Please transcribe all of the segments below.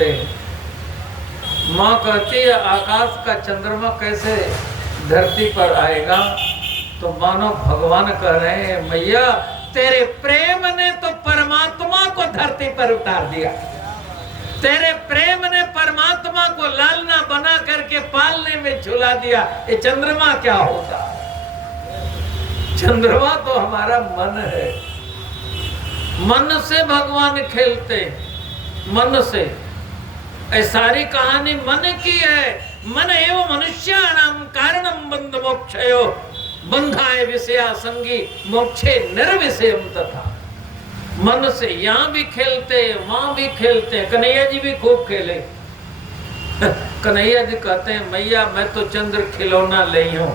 होते हैं। माँ कहती है आकाश का चंद्रमा कैसे धरती पर आएगा, तो मानो भगवान कह रहे हैं मैया तेरे प्रेम ने तो परमात्मा को धरती पर उतार दिया, तेरे प्रेम ने परमात्मा को लालना बना करके पालने में झुला दिया। ये चंद्रमा क्या होता? चंद्रमा तो हमारा मन है, मन से भगवान खेलते, मन से। ये सारी कहानी मन की है। मन एवं मनुष्याणाम कारणम बंध मोक्षयो बंधाए विषया संगी मोक्षे निर्विषयम तथा। मन से यहाँ भी खेलते वहां भी खेलते। कन्हैया जी भी खूब खेले। कन्हैया जी कहते हैं मैया मैं तो चंद्र खिलौना ले हूं,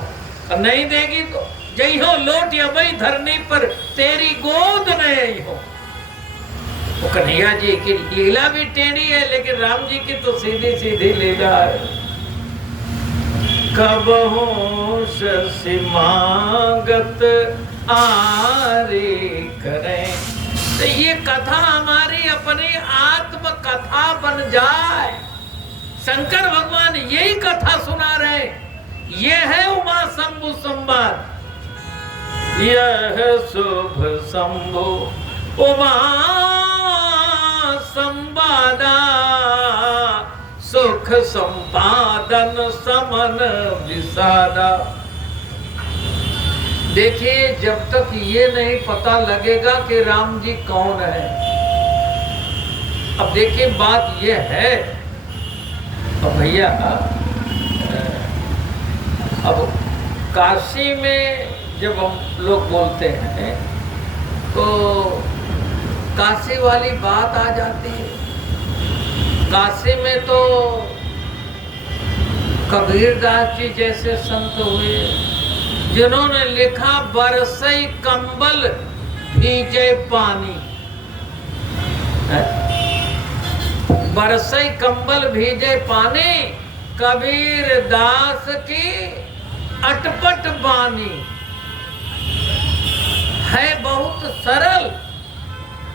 नहीं देगी तो जई हो लौट या वही धरनी पर तेरी गोद नहीं हो। तो कन्हैया जी की लीला भी टेढ़ी है, लेकिन राम जी की तो सीधी सीधी लीला है। कब हो सीमागत आरी करें, तो ये कथा हमारी अपनी आत्म कथा बन जाए। शंकर भगवान यही कथा सुना रहे। ये है उमा शंभु संवाद, यह शुभ शंभु उमा संवादा सुख संपादन समन विषादा। देखिए जब तक ये नहीं पता लगेगा कि राम जी कौन है। अब देखिए बात ये है, तो भैया अब काशी में जब हम लोग बोलते हैं तो काशी वाली बात आ जाती है। काशी में तो कबीरदास जी जैसे संत हुए जिन्होंने लिखा बरसई कंबल भीजे पानी। बरसई कंबल भीजे पानी कबीर दास की अटपट बानी। है बहुत सरल,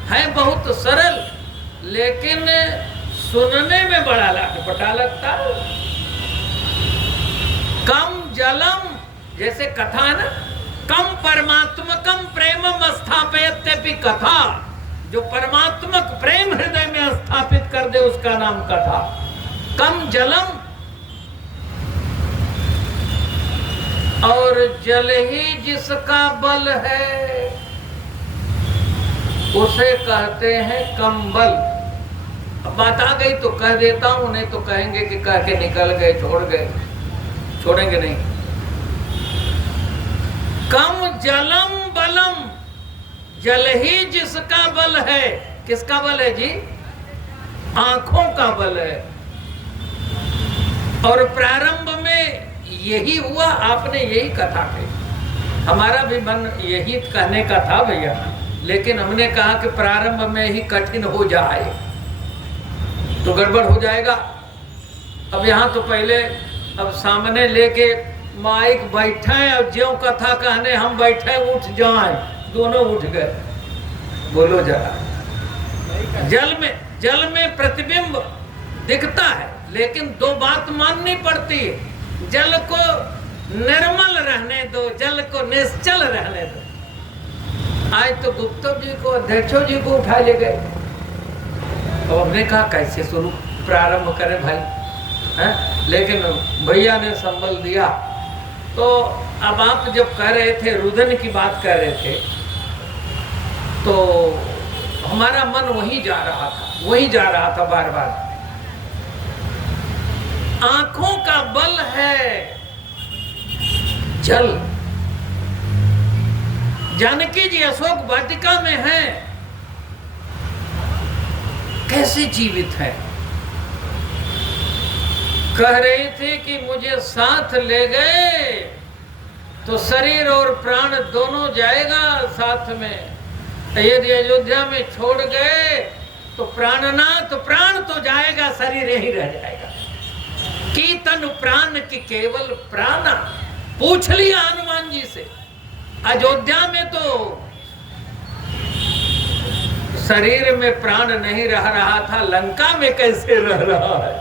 है बहुत सरल, लेकिन सुनने में बड़ा लाटपटा लगता है। कम जलम जैसे कथा है ना, कम परमात्मकम प्रेमम स्थापयत्यपि कथा। जो परमात्मक प्रेम हृदय में स्थापित कर दे उसका नाम कथा। कम जलम, और जल ही जिसका बल है उसे कहते हैं कंबल। अब बात आ गई तो कह देता हूं, नहीं तो कहेंगे कि कह के निकल गए, छोड़ गए। छोड़ेंगे नहीं। कम जलम बलम, जल ही जिसका बल है। किसका बल है जी? आंखों का बल है। और प्रारंभ में यही हुआ, आपने यही कथा कही। हमारा भी मन यही कहने का था भैया, लेकिन हमने कहा कि प्रारंभ में ही कठिन हो जाए तो गड़बड़ हो जाएगा। अब यहाँ तो पहले अब सामने लेके माइक बैठे और ज्यों कथा कहने हम बैठे उठ जाएं, दोनों उठ गए। बोलो जरा। जल में प्रतिबिंब दिखता है, लेकिन दो बात माननी पड़ती है। जल को निर्मल रहने दो, जल को निश्चल रहने दो। आज तो गुप्ता जी को, अध्यक्षों जी को उठा ले गए। तो हमने कहा कैसे शुरू प्रारंभ करें भाई, हैं? लेकिन भैया ने संबल दिया। तो अब आप जब कह रहे थे, रुदन की बात कर रहे थे, तो हमारा मन वहीं जा रहा था बार बार। आंखों का बल है जल। जानकी जी अशोक वाटिका में हैं, कैसे जीवित है। कह रहे थे कि मुझे साथ ले गए तो शरीर और प्राण दोनों जाएगा साथ में। यदि अयोध्या में छोड़ गए तो प्राण तो जाएगा, शरीर यही रह जाएगा। की तन प्राण की केवल प्राणा। पूछ लिया हनुमान जी से। अयोध्या में तो शरीर में प्राण नहीं रह रहा था, लंका में कैसे रह रहा है?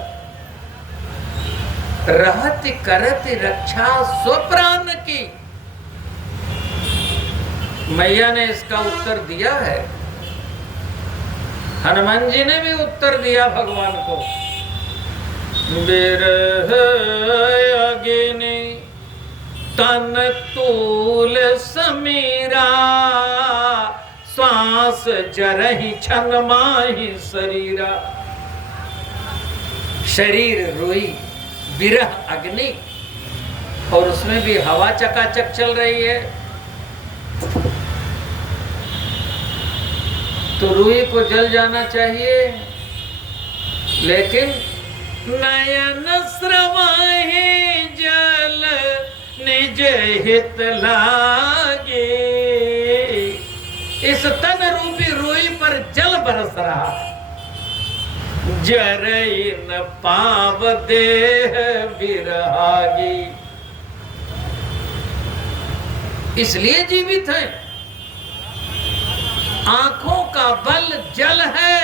रहति करति रक्षा स्वप्राण की। मैया ने इसका उत्तर दिया है, हनुमान जी ने भी उत्तर दिया भगवान को। बिरह अग्नि तन तूल समीरा, श्वास जरहि छन माहि शरीरा। शरीर रोई, विरह अग्नि, और उसमें भी हवा चकाचक चल रही है। तो रूई को जल जाना चाहिए, लेकिन नयन स्रवाहि जल निज हित लागे। इस तन रूपी रूई पर जल बरस रहा है। जरई न पाव देह बिरहागी, इसलिए जीवित है। आंखों का बल जल है,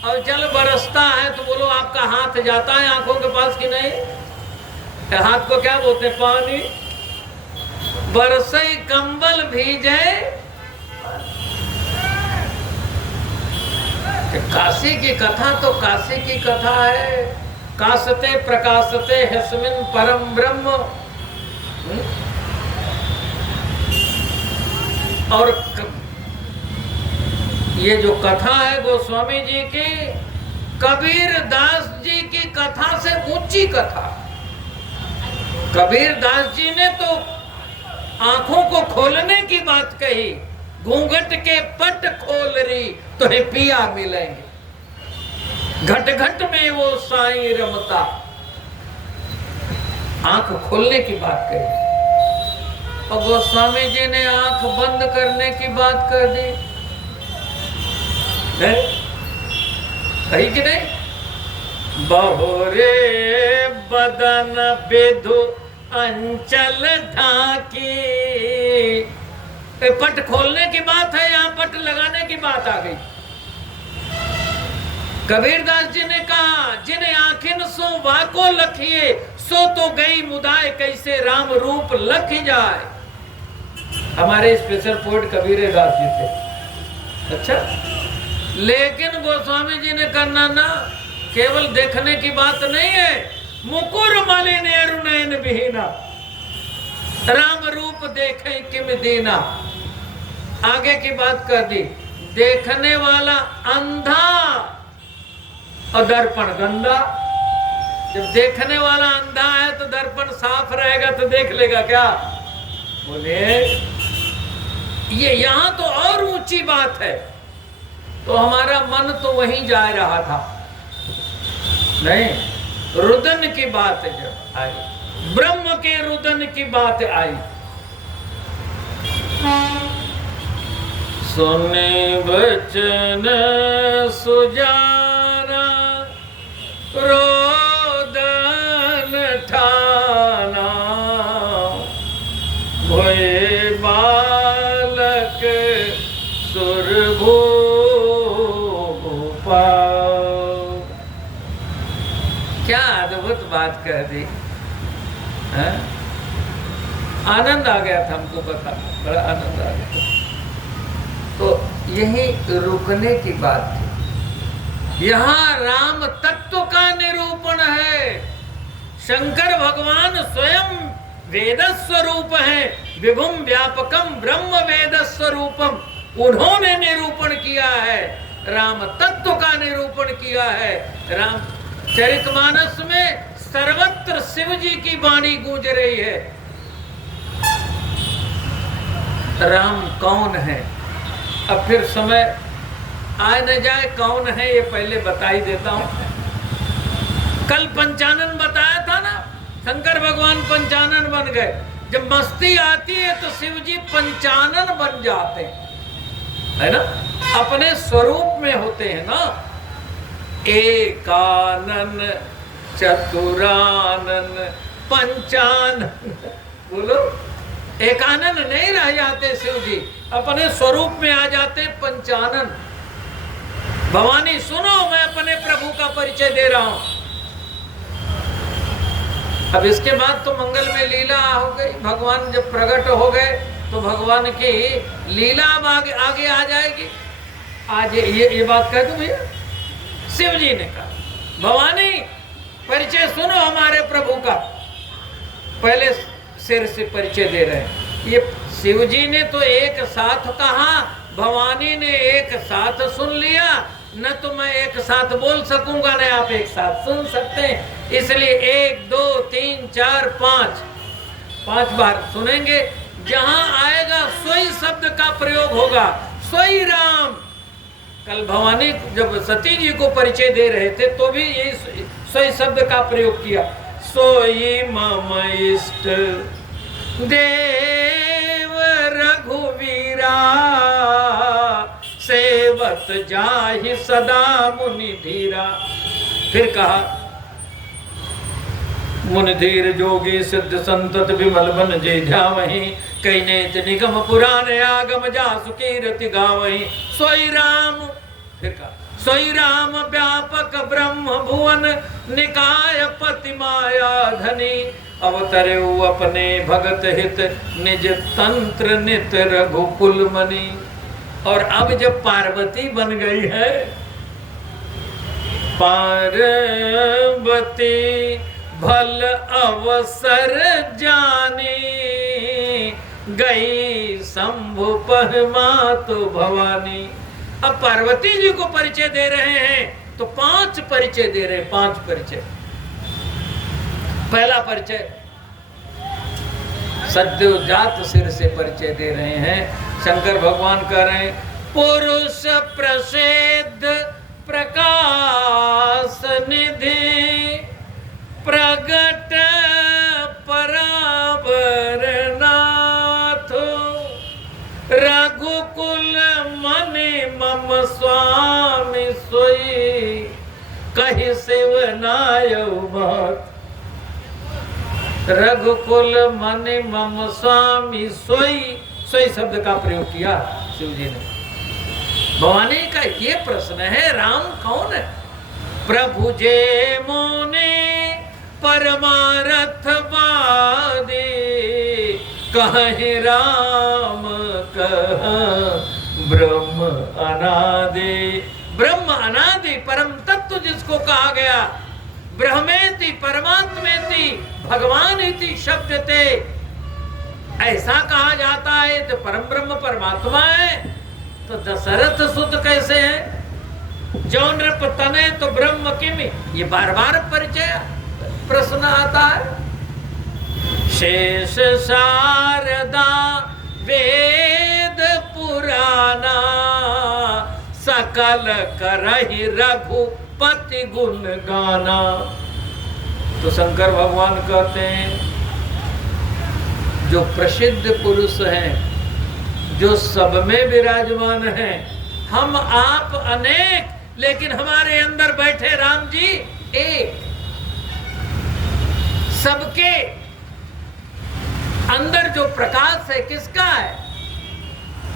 और जल बरसता है तो बोलो आपका हाथ जाता है आंखों के पास कि नहीं? हाथ को क्या बोलते हैं? पानी। बरसई कंबल भीजे। काशी की कथा तो काशी की कथा है। कासते प्रकाशते हस्मिन परम ब्रह्म। और ये जो कथा है गोस्वामी जी की, कबीर दास जी की कथा से ऊंची कथा। कबीर दास जी ने तो आंखों को खोलने की बात कही, घूंघट के पट खोल रही तो हे पिया मिलेंगे, घट घट में वो साईं रमता। आंख खोलने की बात कही, और गोस्वामी जी ने आंख बंद करने की बात कर दी। कही कि नहीं? बहुरे बदन बेधु अंचल ढाकी। पट खोलने की बात है, यहाँ पट लगाने की बात आ गई। कबीरदास जी ने कहा, जिन्हें आखिन सो वाको लखिए, सो तो गई मुदाए कैसे राम रूप लख जाए। हमारे स्पेशल पोएट कबीर दास जी थे। अच्छा, लेकिन गोस्वामी जी ने करना ना, केवल देखने की बात नहीं है। मुकुर मलिन अरुणैन बिहीना, राम रूप देखे किम दीना। आगे की बात कर दी, देखने वाला अंधा और दर्पण गंदा। जब देखने वाला अंधा है तो दर्पण साफ रहेगा तो देख लेगा क्या? बोले ये यहाँ तो और ऊंची बात है। तो हमारा मन तो वहीं जा रहा था। नहीं, रुदन की बात जब आई, ब्रह्म के रुदन की बात आई, सुने बचन सुजाना रोदन ठाना, भोए बालक सुरभू क्या अद्भुत बात कह दी है? आनंद आ गया था हमको, बता बड़ा आनंद आ गया। तो यही रुकने की बात थी। यहाँ राम तत्व का निरूपण है। शंकर भगवान स्वयं वेद स्वरूप है, विभुम व्यापकम ब्रह्म वेद स्वरूपम। उन्होंने निरूपण किया है, राम तत्व का निरूपण किया है। राम चरितमानस में सर्वत्र शिव जी की वाणी गूंज रही है। राम कौन है? अब फिर समय आ न जाए कौन है ये पहले बता ही देता हूं। कल पंचानन बताया था ना, शंकर भगवान पंचानन बन गए। जब मस्ती आती है तो शिव जी पंचानन बन जाते हैं, है ना? अपने स्वरूप में होते हैं ना। एकानन चतुरानन पंचानन, बोलो। एकानन नहीं रह जाते शिव जी, अपने स्वरूप में आ जाते पंचानन। भवानी सुनो, मैं अपने प्रभु का परिचय दे रहा हूं। अब इसके बाद तो मंगल में लीला हो गई। भगवान जब प्रकट हो गए तो भगवान की लीला अब आगे आ जाएगी। आज ये बात कह दूं भैया, शिव जी ने कहा भवानी परिचय सुनो हमारे प्रभु का। पहले सिर से परिचय दे रहे हैं। ये शिव जी ने तो एक साथ कहा, भवानी ने एक साथ सुन लिया। न तो मैं एक साथ बोल सकूंगा, न आप एक साथ सुन सकते हैं। इसलिए 1 2 3 4 5 बार सुनेंगे। जहां आएगा सोई शब्द का प्रयोग होगा, सोई राम। कल भवानी जब सती जी को परिचय दे रहे थे तो भी यही सोई शब्द का प्रयोग किया। सोई मम इष्ट देव रघुवीरा, सेवत जाहि सदा मुनि धीरा। फिर कहा मुनि धीर जोगी सिद्ध संतत विमल बन जे ध्यावहि, कई नेत निगम पुराण आगम जासु कीरति गावहि। सोई राम। फिर कहा सोई राम व्यापक ब्रह्म भुवन, निकाय पति माया धनी, अवतरे अपने भगत हित, निज तंत्र नित रघुकुल मणि। और अब जब पार्वती बन गई है, पार्वती भल अवसर जानी, गई शंभु पहमातु भवानी। अब पार्वती जी को परिचय दे रहे हैं तो 5 परिचय दे रहे हैं, 5 परिचय। पहला परिचय सद्योजात सिर से परिचय दे रहे हैं। शंकर भगवान कह रहे हैं पुरुष प्रसिद्ध प्रकाश निधि, प्रगट परावर नाथ, रघुकुल मनि मम स्वामी सोई, कहि शिवनायु भक्त। रघुकुल मनि मम स्वामी सोई, सोई शब्द का प्रयोग किया शिव जी ने। भवानी का ये प्रश्न है, राम कौन है? प्रभु जे मोने परमारथ वादी, कहे राम कह ब्रह्म अनादि। ब्रह्म अनादि परम तत्व जिसको कहा गया, ब्रह्मेति परमात्मेति भगवानिति शब्द थे, ऐसा कहा जाता है तो परम ब्रह्म परमात्मा है। तो दशरथ सुत कैसे है? जो नृप तने तो ब्रह्म किमि, ये बार बार परिचय प्रश्न आता है। शेष शारदा वेद पुराना, सकल करहि रघुपति गुण गाना। तो शंकर भगवान कहते हैं जो प्रसिद्ध पुरुष हैं, जो सब में विराजमान हैं, हम आप अनेक, लेकिन हमारे अंदर बैठे राम जी एक। सबके अंदर जो प्रकाश है किसका है?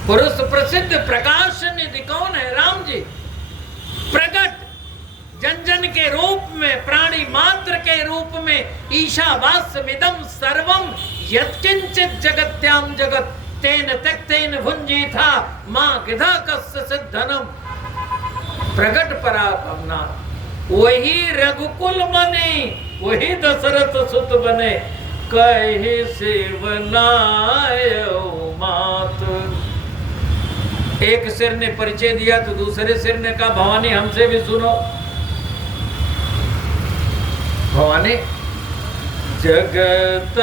पुरुष प्रसिद्ध प्रकाश निधि कौन है? राम जी। प्रकट जन जन के रूप में, प्राणी मात्र के रूप में, ईशावास्यमिदं सर्वम यत्किंचित जगत्याम जगत, तेन त्यक्तेन भुंजी था मां गिधा कस्य सिद्धनम। प्रकट परात्मा वही रघुकुल बने, वही दशरथ सुत बने, कहे सेवनाय मातु। एक सिर ने परिचय दिया तो दूसरे सिर ने कहा भवानी हमसे भी सुनो। भवानी जगत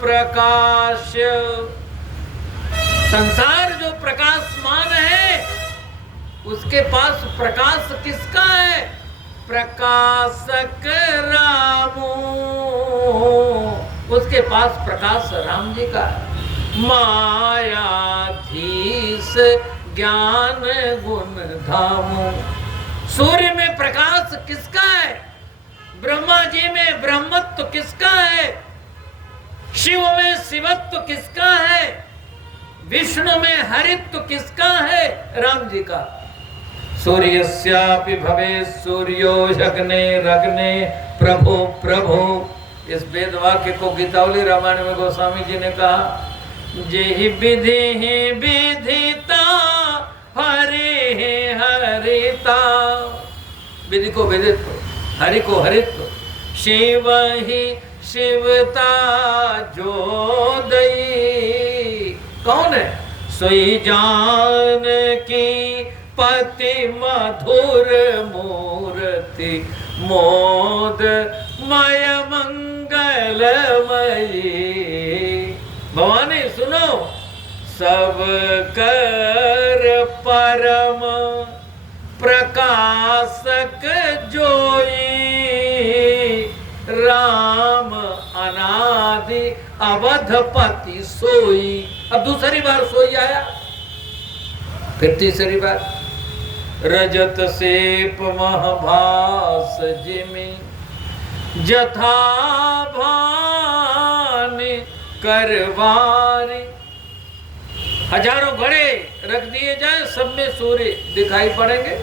प्रकाश, संसार जो प्रकाशमान है उसके पास प्रकाश किसका है? प्रकाशक रामो, उसके पास प्रकाश राम जी का है। मायाधीश ज्ञान गुण धामो, सूर्य में प्रकाश किसका है? ब्रह्मा जी में ब्रह्मत्व किसका है? शिव में शिवत्व किसका है? विष्णु में हरित्व किसका है? राम जी का। सूर्यस्यापि भवेत् सूर्यो अग्ने प्रभो प्रभो। इस वेद वाक्य को गीतावली रामायण में गोस्वामी जी ने कहा, जेहि विधि विधिता हरि हरिता। विधि को विदित्व, हरि को हरित्व, शिव ही शिवता जो दई। कौन है? सोई जान की पति मधुर मूर्ति मोद मय मंगलमयी। भवानी सुनो, सब कर परम प्रकाशक जोई, राम अनादि अवधपति सोई। अब दूसरी बार सोई आया, फिर तीसरी बार रजत सेप महभास जिमि जथा भानि करवारी। हजारों घड़े रख दिए जाए, सब में सूर्य दिखाई पड़ेंगे।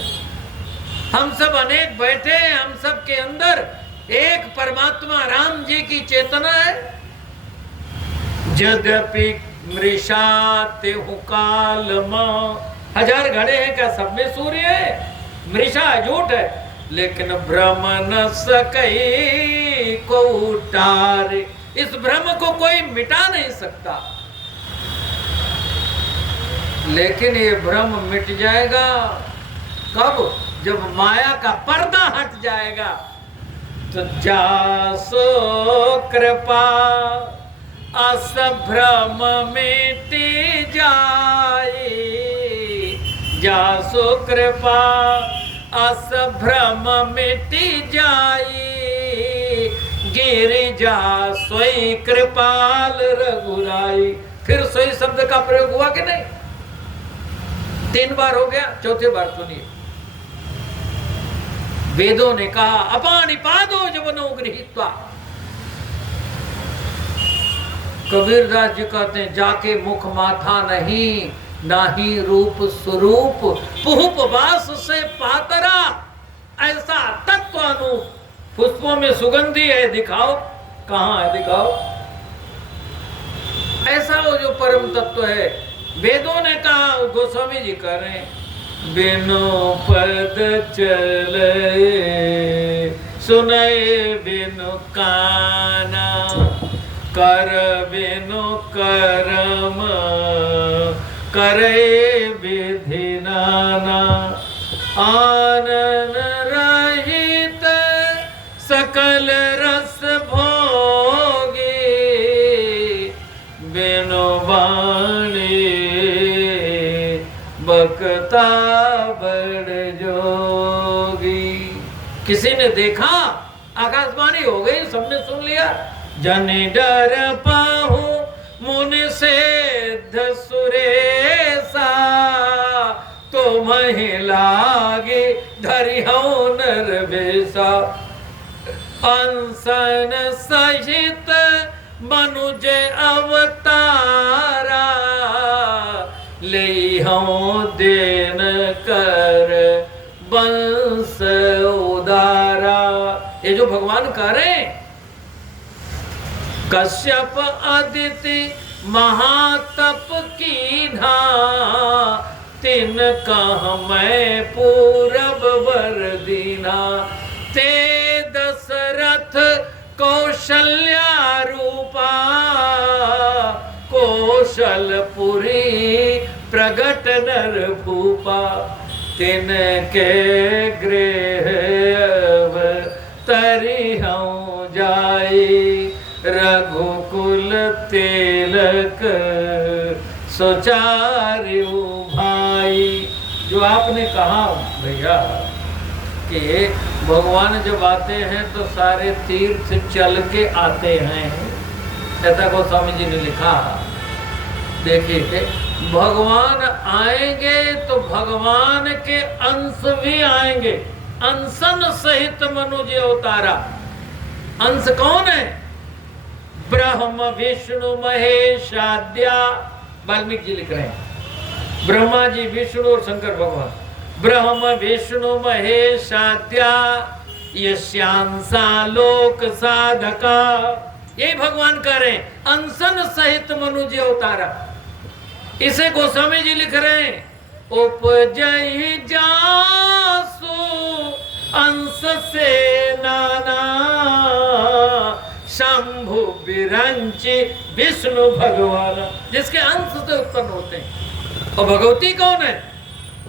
हम सब अनेक बैठे हैं, हम सब के अंदर एक परमात्मा राम जी की चेतना है। यद्यपि मृषा तेहु काल मां। हजार घड़े हैं, क्या सब में सूर्य है? मृषा झूठ है, लेकिन भ्रम न सकई को उतारे। इस भ्रम को कोई मिटा नहीं सकता, लेकिन ये भ्रम मिट जाएगा कब? जब माया का पर्दा हट जाएगा। तो जासो कृपा अस भ्रम मिट जाए, जासो कृपा अस भ्रम मिट जाए, गिरिजा सोई कृपाल रघुराई। फिर सोई शब्द का प्रयोग हुआ कि नहीं? 3 बार हो गया, चौथे बार सुनिए। वेदों ने कहा अपानिपादो जवनो गृहीत्वा। कबीरदास जी कहते हैं, जाके मुख माथा नहीं, नाही रूप स्वरूप, पुहुपवास से पातरा। ऐसा तत्व अनूप, पुष्पों में सुगंधी है, दिखाओ कहाँ है, दिखाओ। ऐसा वो जो परम तत्व है। वेदों ने कहा, गोस्वामी जी कह रहे हैं, बिनु पद चले सुनए बिनु काना, कर बिनु करम करे विधि नाना, आनन रहित सकल रस भोगी, बिनु वाणी बकता बड़ जोगी। किसी ने देखा, आकाशवाणी हो गई, सबने सुन लिया। जन डर पाहु मुनि सिद्ध सुरेसा, तो महिलागे धरिहौ नरवेसा, अंसन सहित मनुज अवतारा, लेहौ देन कर बंस उदारा। ये जो भगवान कह रहे हैं, कश्यप अदिति महातप कीन्हा, तिन कह मैं पूरब वर दीना, ते दशरथ कौशल्या रूपा, कौशलपुरी प्रगट नर भूपा, तिनके गृह तरिहौ जाई, रघुकुल तिलक सुचारु भाई। जो आपने कहा भैया कि भगवान जब आते हैं तो सारे तीर्थ चल के आते हैं, ऐसा गोस्वामी जी ने लिखा। देखिए, भगवान आएंगे तो भगवान के अंश भी आएंगे, अंशन सहित मनुज अवतारा। अंश कौन है? ब्रह्म विष्णु महेश आद्या। वाल्मीकि जी लिख रहे हैं, ब्रह्मा जी, विष्णु और शंकर भगवान। ब्रह्म विष्णु महेशाद्या यस्यांसा लोक साधका। यही भगवान कह रहे हैं, अनशन सहित मनुज अवतारा। इसे गोस्वामी जी लिख रहे हैं, उपजहि जासु अंश से नाना शंभु विरंचि विष्णु भगवान, जिसके अंश से उत्पन्न होते हैं। और भगवती कौन है?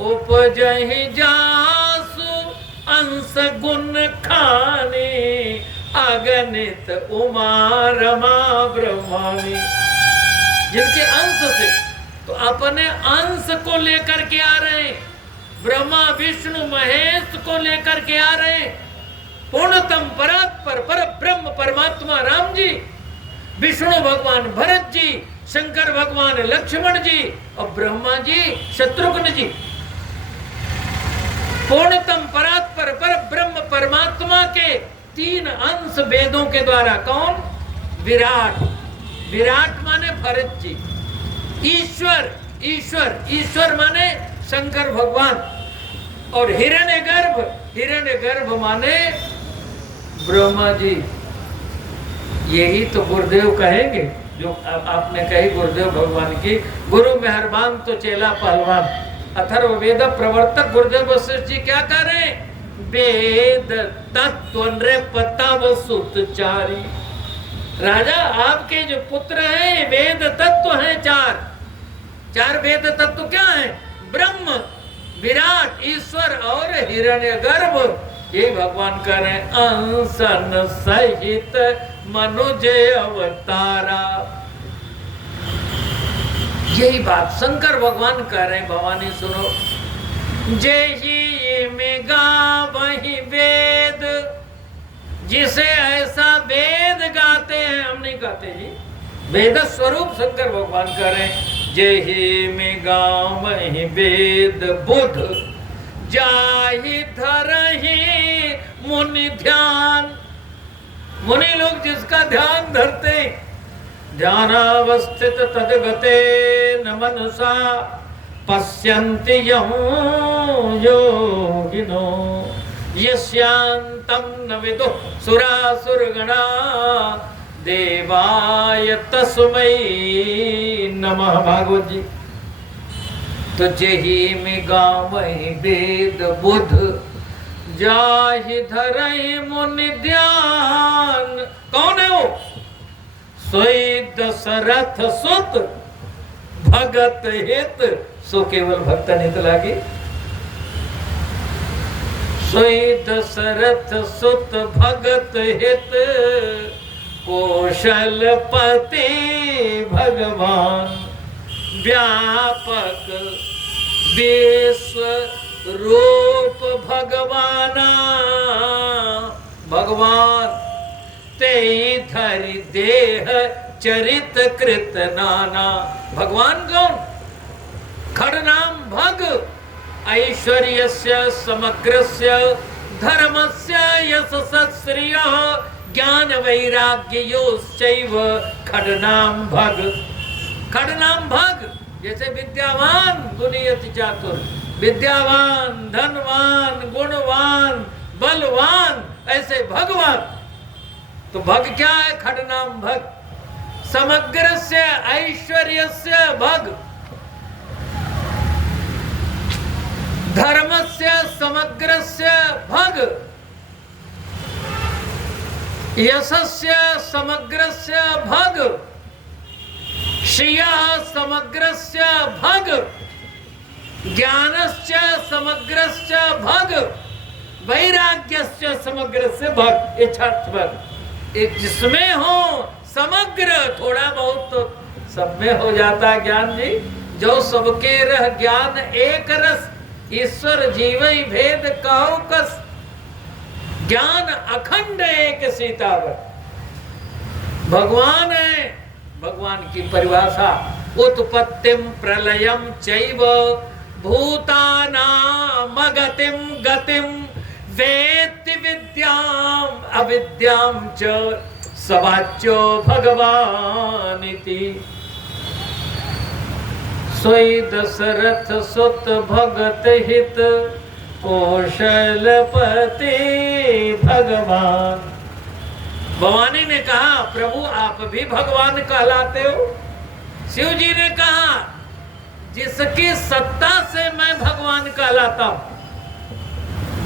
उपजहि जासु अंश गुण खानी अगणित उमा रमा ब्रह्मानी। जिनके अंश से, तो अपने अंश को लेकर के आ रहे हैं, ब्रह्मा विष्णु महेश को लेकर के आ रहे हैं। पूर्णतम परात्पर पर ब्रह्म परमात्मा राम जी, विष्णु भगवान भरत जी, शंकर भगवान लक्ष्मण जी और ब्रह्मा जी शत्रुघ्न जी। पूर्णतम परात्पर पर ब्रह्म परमात्मा के 3 अंश वेदों के द्वारा। कौन? विराट। विराट माने भरत जी। ईश्वर, ईश्वर, ईश्वर माने शंकर भगवान। और हिरण्यगर्भ, हिरण्यगर्भ माने ब्रह्मा जी। यही तो गुरुदेव कहेंगे, जो आपने कही गुरुदेव भगवान की, गुरु मेहरबान तो चेला पहलवान। अथर्ववेद प्रवर्तक गुरुदेव वशिष्ठ जी क्या कर रहे हैं? वेद तत्व नृपतव सुतचारी। राजा, आपके जो पुत्र हैं वेद तत्व हैं 4 वेद तत्व क्या है? ब्रह्म, विराट, ईश्वर और हिरण्यगर्भ। ये भगवान कह रहे हैं, अंशन सहित मनुज अवतारा। यही बात शंकर भगवान कह रहे हैं। भवानी सुनो, जय में गावहि वेद, जिसे ऐसा वेद गाते हैं, हम नहीं गाते जी। वेद स्वरूप शंकर भगवान कह रहे हैं, जय में गावहि वेद बुध, जाहि धरहि मुनि ध्यान। मुनि लोग जिसका ध्यान धरते, ध्यानावस्थित तद्गते न मनसा पश्यन्ति यं योगिनो यस्यांतं न विदुः सुरासुरगणा देवाय तस्मै नमः। भागवत जी। तो जहि में गावहि वेद बुध, जाहि धरहि मुनि ध्यान। कौन है वो? सोई दशरथ सुत भगत हित, सो केवल भक्त हित लागी। सोई दशरथ सुत भगत हित, कौशलपति भगवान। व्यापक विश्व रूप भगवाना, भगवान तेई धरि देह चरित कृत नाना। भगवान कौन? खड़नाम भग, ऐश्वर्यस्य समग्रस्य धर्मस्य यशस्य श्रियः ज्ञान वैराग्ययोश्चैव खड़नाम भग। खड़नाम भग जैसे विद्यावान गुणयति चातुर, विद्यावान धनवान गुणवान बलवान, ऐसे भगवान। तो भग क्या है? खड़नाम भग। समग्रस्य ऐश्वर्यस्य भग, धर्मस्य समग्रस्य भग, यशस्य समग्रस्य भग, श्रियः समग्रस्य भग, ज्ञानस्य समग्रस्य भग, वैराग्यस्य समग्रस्य भग। ये छठ भग एक जिसमें हो समग्र, थोड़ा बहुत तो सब में हो जाता ज्ञान जी। जो सबके रह ज्ञान एक रस, ईश्वर जीवई भेद कहो कस। ज्ञान अखंड एक सीतावर। भगवान है, भगवान की परिभाषा उत्पत्तिम प्रलयम चैव भूतानाम गतिम गतिम वेत्ति विद्याम अविद्याम च सवाच्यो भगवानिति। सोई दशरथ सुत भगत हित कौशलपति भगवान। भवानी ने कहा प्रभु आप भी भगवान कहलाते हो। शिव जी ने कहा जिसकी सत्ता से मैं भगवान कहलाता हूं,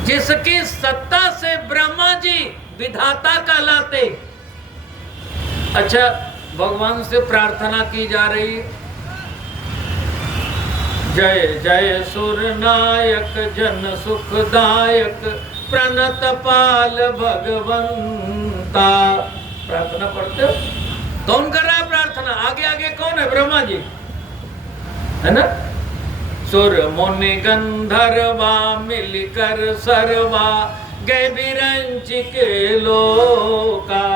जिसकी सत्ता से ब्रह्मा जी विधाता कहलाते। अच्छा भगवान से प्रार्थना की जा रही है, जय जय सुर नायक जन सुखदायक प्रणत पाल भगवंता। प्रार्थना पढ़ते हो? कौन कर रहा है प्रार्थना? आगे आगे कौन है? ब्रह्मा जी है ना। सुर मुनि गंधर्वा मिलकर सर्वा गए बिरंच के लोका,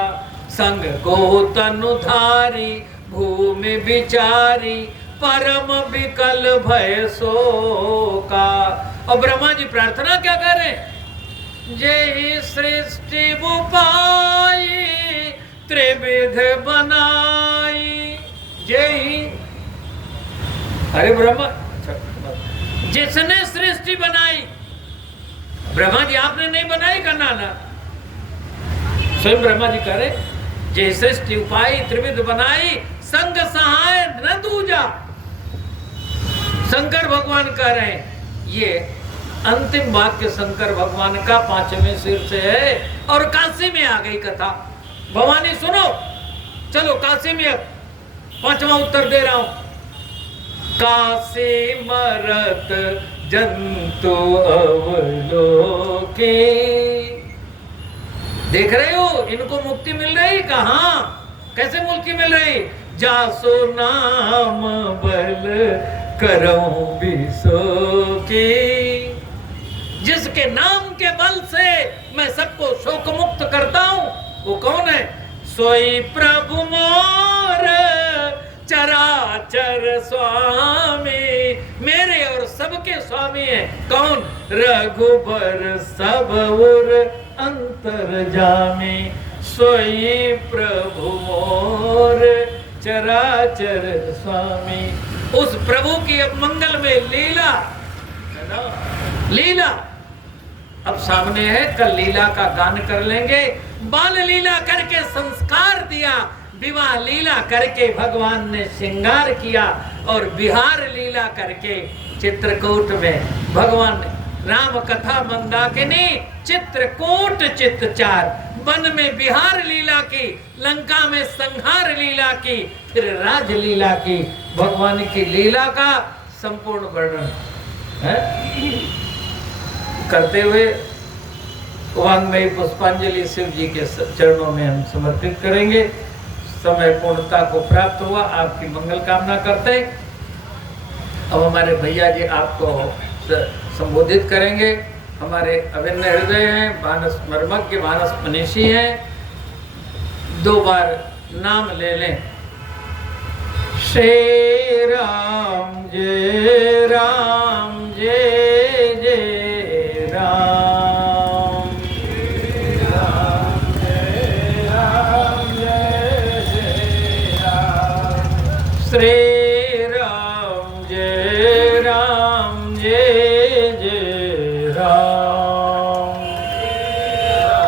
संग को तनुधारी भूमि विचारी परम विकल भय शोका। और ब्रह्मा जी प्रार्थना क्या कर रहे हैं? जय सृष्टि उपाई त्रिविध बनाई। जय अरे ब्रह्मा जिसने सृष्टि बनाई, ब्रह्मा जी आपने नहीं बनाई करना ना, स्वयं ब्रह्मा जी कह रहे जय सृष्टि उपाई त्रिविध बनाई संग सहाय न दूजा। शंकर भगवान कह रहे हैं। ये अंतिम वाक्य शंकर भगवान का 5वें सिर से है और काशी में आ गई कथा। भवानी सुनो, चलो काशी में अब 5वां उत्तर दे रहा हूं। काशी मरत जंतु अवलोके। देख रहे हो इनको मुक्ति मिल रही? कहां कैसे मुक्ति मिल रही? जासो नाम बल करऊं विसो की। जिसके नाम के बल से मैं सबको शोक मुक्त करता हूं, वो कौन है? सोई प्रभु मोर चराचर स्वामी। मेरे और सबके स्वामी है कौन? रघुबर सब उर अंतर्जामी। सोई प्रभु मोर चराचर स्वामी। उस प्रभु की अब मंगल में लीला है ना, लीला अब सामने है। कल लीला का गान कर लेंगे। बाल लीला करके संस्कार दिया, विवाह लीला करके भगवान ने श्रृंगार किया, और बिहार लीला करके चित्रकूट में भगवान ने राम कथा मंदाकिनी चित्रकूट चित्तचार, वन में बिहार लीला की, लंका में संहार लीला की, फिर राज लीला की। भगवान की लीला का संपूर्ण वर्णन है करते हुए वांग्मयी पुष्पांजलि शिव जी के चरणों में हम समर्पित करेंगे। समय पूर्णता को प्राप्त हुआ, आपकी मंगल कामना करते। अब हमारे भैया जी आपको संबोधित करेंगे। हमारे अभिन्न हृदय हैं, मानस मर्मज्ञ, मानस मनीषी हैं। 2 बार नाम ले लें। श्री राम जय राम जय जय राम। श्री राम जय राम जय जय राम। श्री